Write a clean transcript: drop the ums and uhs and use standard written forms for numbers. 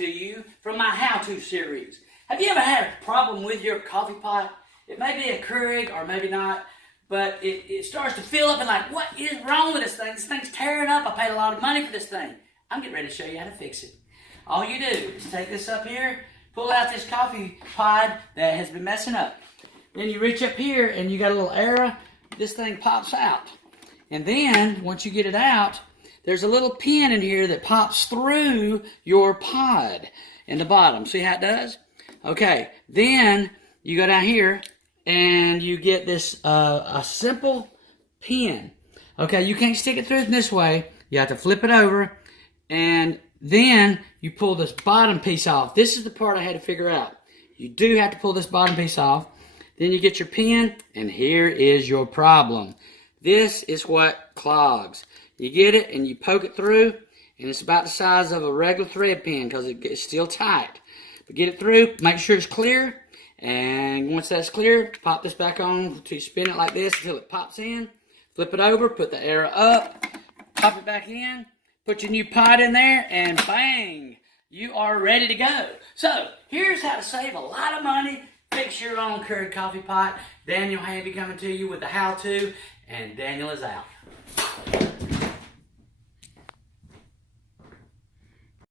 to you from my how-to series. Have you ever had a problem with your coffee pot? It may be a Keurig or maybe not, but it starts to fill up and like, what is wrong with this thing? This thing's tearing up. I paid a lot of money for this thing. I'm getting ready to show you how to fix it. All you do is take this up here, pull out this coffee pod that has been messing up. Then you reach up here and you got a little arrow. This thing pops out. And then, once you get it out, there's a little pin in here that pops through your pod in the bottom. See how it does? Okay, then you go down here and you get this a simple pin. Okay, you can't stick it through this way. You have to flip it over, and then you pull this bottom piece off. This is the part I had to figure out. You do have to pull this bottom piece off. Then you get your pin, and here is your problem. This is what clogs. You get it, and you poke it through, and it's about the size of a regular thread pin because it's still tight. But get it through, make sure it's clear, and once that's clear, pop this back on to spin it like this until it pops in. Flip it over, put the arrow up, pop it back in, put your new pot in there, and bang, you are ready to go. So, here's how to save a lot of money. Fix your own Keurig coffee pot. Daniel Handy coming to you with the how-to, and Daniel is out.